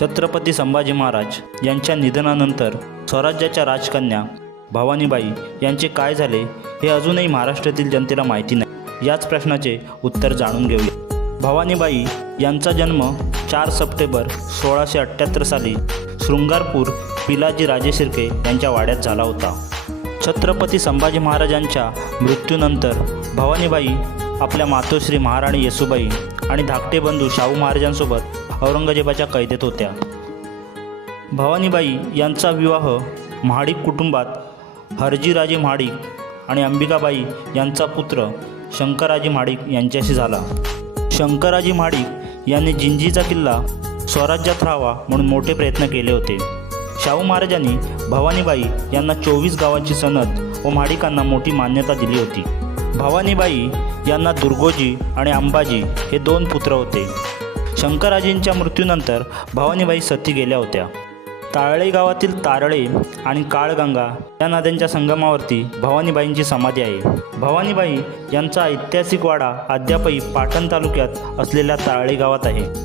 छत्रपती संभाजी महाराज यांच्या निधनानंतर स्वराज्याच्या राजकन्या भवानीबाई यांचे काय झाले हे अजूनही महाराष्ट्रातील जनतेला माहिती नाही. याच प्रश्नाचे उत्तर जाणून घेऊया. भवानीबाई यांचा जन्म चार सप्टेंबर सोळाशे अठ्ठ्याहत्तर साली शृंगारपूर पिलाजी राजे शिर्के यांच्या वाड्यात झाला होता. छत्रपती संभाजी महाराजांच्या मृत्यूनंतर भवानीबाई आपल्या मातोश्री महाराणी येसुबाई आणि धाकटे बंधू शाहू महाराजांसोबत औरंगजेबाच्या कैदेत होत्या. भवानीबाई यांचा विवाह महाडिक कुटुंबात हरजीराजे महाडिक आणि अंबिकाबाई यांचा पुत्र शंकराजी महाडिक यांच्याशी झाला. शंकराजी महाडिक यांनी जिंजीचा किल्ला स्वराज्यात राहावा म्हणून मोठे प्रयत्न केले होते. शाहू महाराजांनी भवानीबाई यांना चोवीस गावांची सनद व महाडिकांना मोठी मान्यता दिली होती. भवानीबाई यांना दुर्गोजी आणि अंबाजी हे दोन पुत्र होते. शंकराजींच्या मृत्यूनंतर भवानीबाई सती गेल्या होत्या. तारळे गावातील तारळे आणि काळगंगा या नद्यांच्या संगमावरती भवानीबाईंची समाधी आहे. भवानीबाई यांचा ऐतिहासिक वाडा अद्यापही पाटण तालुक्यात असलेल्या तारळे गावात आहे.